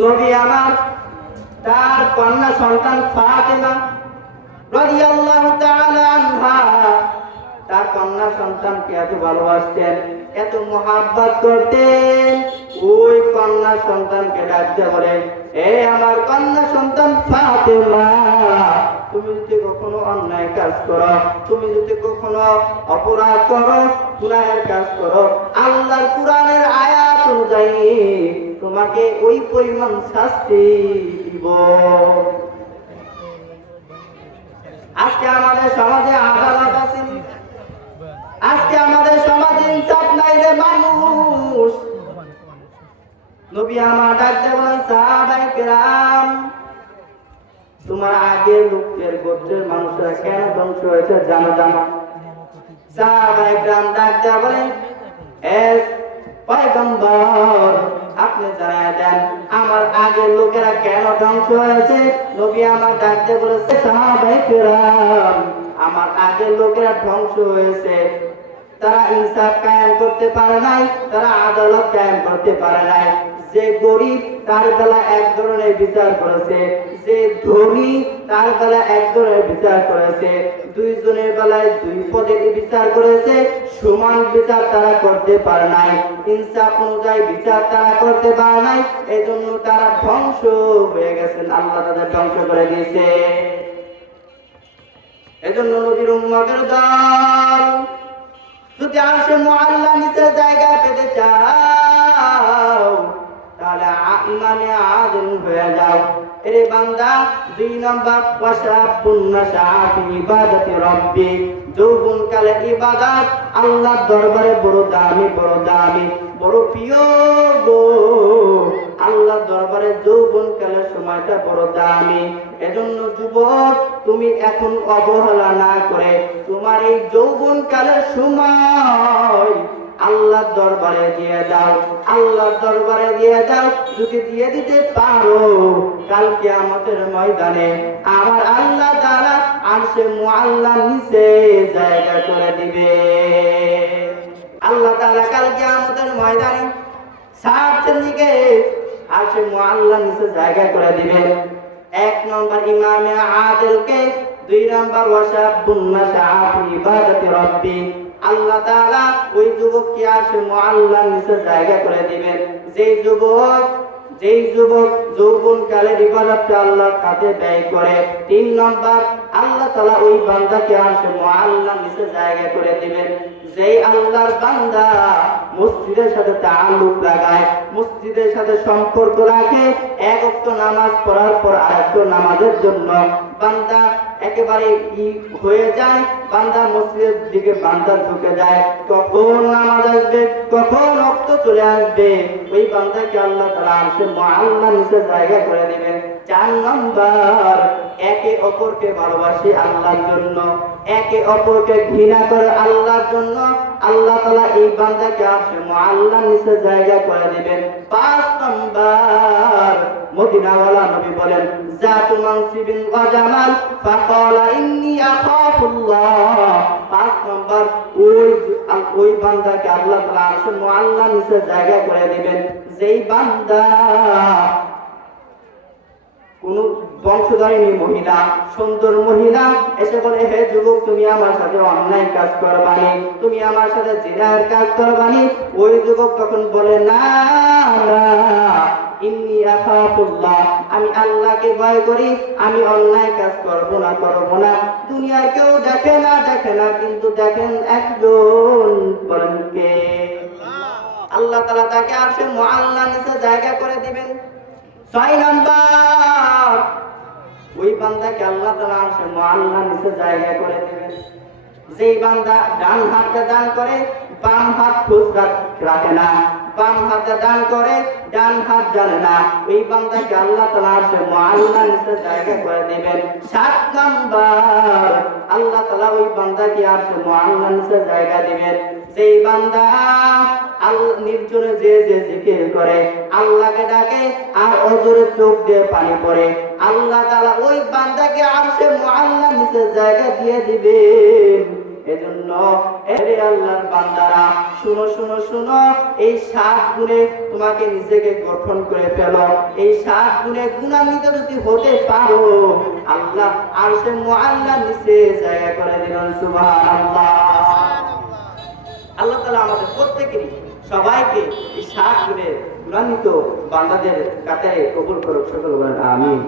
নবী আমার, তার কন্যা সন্তান ফাতেমা রাদিয়াল্লাহু তাআলা আনহা, তার কন্যা সন্তানকে এত ভালোবাসতেন, এত মহাব্বত করতেন। ওই কন্যা সন্তানকে ডাকতে বলে, এ আমার কন্যা সন্তান ফাতেমা, তুমি যদি কখনো অন্যায় কাজ করো, তুমি যদি কখনো অপরাধ করো, গুনাহের কাজ করো, আল্লাহর কোরআনের আয়াত অনুযায়ী তোমাকে ওই পরিমাণ শাস্তি দিব। আজকে আমাদের সমাজে আদালত আছে। আজকে আমাদের সমাজে ইনসাফ নাই রে মানুষ। নবী আমার ডাকতে বলেন সাহাবাই কেরাম, তোমার আগের লোকের গোত্রের মানুষরা কেন ধ্বংস হয়েছে জানো জানো? সাহাবাই কেরাম ডাকতে বলেন, এস পয়গম্বর আপনি জানায় দেন, আমার আগের লোকেরা কেন ধ্বংস হয়েছে? নবী আমার ডাকতে বলেছে আমার আগের লোকেরা ধ্বংস হয়েছে। তারা ইনসাফ কায়েম করতে পারে নাই, তারা আদালত কায়েম করতে পারে নাই। যে গরিব তার বেলা এক ধরনের বিচার করেছে যে ধনী, তার বেলা এক ধরনের বিচার করেছে, দুইজনের বেলায় দুই পদে বিচার করেছে, সমান বিচার তারা করতে পারে নাই, ইনসাফ অনুযায়ী বিচার তারা করতে পারে নাই, এজন্য তারা ধ্বংস হয়ে গেছেন আল্লাহ তাদের ধ্বংস করে দিয়েছে। এজন্য নবীর উম্মতের দল, যদি আসে মোয়াল্লা নিচে জায়গা পেতে চাও, তাহলে ইমানে আদিল হয়ে যাও। বান্দা, দুই রব্বি যৌবন কালে ইবাদত আল্লাহর দরবারে বড় দামি বড় দামি, বড় প্রিয় গো। আল্লাহ দরবারে যৌবন কালের সময়টা বড় দামি। এজন্য যুবক, তুমি এখন অবহেলা না করে তোমার এই যৌবন কালের সময় আল্লাহর দরবারে দিয়ে দাও, আল্লাহর দরবারে দিয়ে দাও, যদি দিয়ে দিতে পারো কালকে আমাদের ময়দানে আমার আল্লাহ দ্বারা আর সে আল্লাহ নিচে জায়গা করে দিবে। আল্লাহ তাআলা কালকে আমাদের ময়দানে সাতটার দিকে আর সে আল্লাহ নিচে জায়গা করে দিবেন এক নম্বর ইমামে আদেলকে, দুই নম্বর ওয়াসাবুন নাশাফি ইবাদতি রব্বি। আল্লাহ তাআলা ওই যুবককে আসে আল্লাহ নিচে জায়গা করে দিবেন। যেই যুবক যেই যুবক যৌবন কালের ইবাদতটা আল্লাহর কাছে ব্যয় করে, তিন নম্বর, আল্লাহ তাআলা ওই বান্দাকে আসে আল্লাহ নিচে জায়গা করে দিবেন। যেই আল্লাহর বান্দা মসজিদের সাথে তাআল্লুক লাগায়, মসজিদের সাথে সম্পর্ক রাখে, এক ওয়াক্ত নামাজ পড়ার পর আরেকটা নামাজের জন্য। বান্দা একেবারে ই হয়ে যায়, বান্দা মসজিদের দিকে বান্দা ঢুকে যায়। কখন নামাজ আসবে, কখন রক্ত চলে আসবে? ওই বান্দাকে আল্লাহ তাআলা আরশে মুআল্লা নিচে জায়গা করে দিবেন। চার নম্বর, একে অপরকে ভালোবাসি আল্লাহর জন্য। একে অপরকে ঘৃণা করে আল্লাহর জন্য। আল্লাহ তালা এই বান্দাকে আরশে মুআল্লা নিচে জায়গা করে দিবেন। পাঁচ নম্বর নবী বলেন ফাকালা আখাফুল্লাহ। পাঁচ নম্বর, ওই ওই বান্দাকে আল্লাহ নিচে জায়গা করে দিবেন। যেই বান্দা কোন বংশধারিণী মহিলা, সুন্দর মহিলা, এসে বলে, হে যুবক, তুমি আমার সাথে অন্যায় কাজ করবানি, তুমি আমার সাথে জিনার কাজ করবানি। ওই যুবক তখন বলে, না আখাফুল্লাহ আমি আল্লাহকে ভয় করি আমি অন্যায় কাজ করব না করব না। দুনিয়ায় কেউ দেখে না দেখে না কিন্তু দেখেন একজন। বলেন কে? আল্লাহ। তাআলা তাকে আসে মুআল্লা নিচে জায়গা করে দিবেন। ছয় নাম্বার। ওই বান্দাকে আল্লাহ তাআলা আসে মুআল্লা নিচে জায়গা করে দিবেন। যেই বান্দা ডান হাতে দান করে বাম হাত খুশ রাখে না। বাম হাতে দান করে, ডান হাত জানে না। এই বান্দাকে আল্লাহ তাআলা আসে মুআল্লা নিচে জায়গা করে দিবেন। সাত নাম্বার, আল্লাহ তাআলা ওই বান্দাকে আসে মুআল্লা নিচে জায়গা দিবেন। যেই বান্দা আল্লাহ নির্জনে যে যে জিকির করে, আল্লাহকে ডাকে আর অজরে চোখ দিয়ে পানি পড়ে। আল্লাহ তাআলা ওই বান্দাকে আরশে মুআল্লা নিচে জায়গা দিয়ে দিবেন। এজন্য এরে আল্লাহর বান্দারা, শুনো শুনো শুনো, এই সাত গুণে তোমাকে নিজেকে গঠন করে ফেলো। এই সাত গুণে গুণান্বিত যদি হতে পারো, আল্লাহ আর সে মোয়াল্লার নিচে জায়গা করে দিলেন, সুবহানাল্লাহ। আল্লাহ তালা আমাদের প্রত্যেকেরই, সবাইকে এই সাত গুণের গুণান্বিত বান্দাদের কাতারে কবুল করুক, সকল বলেন, আমিন।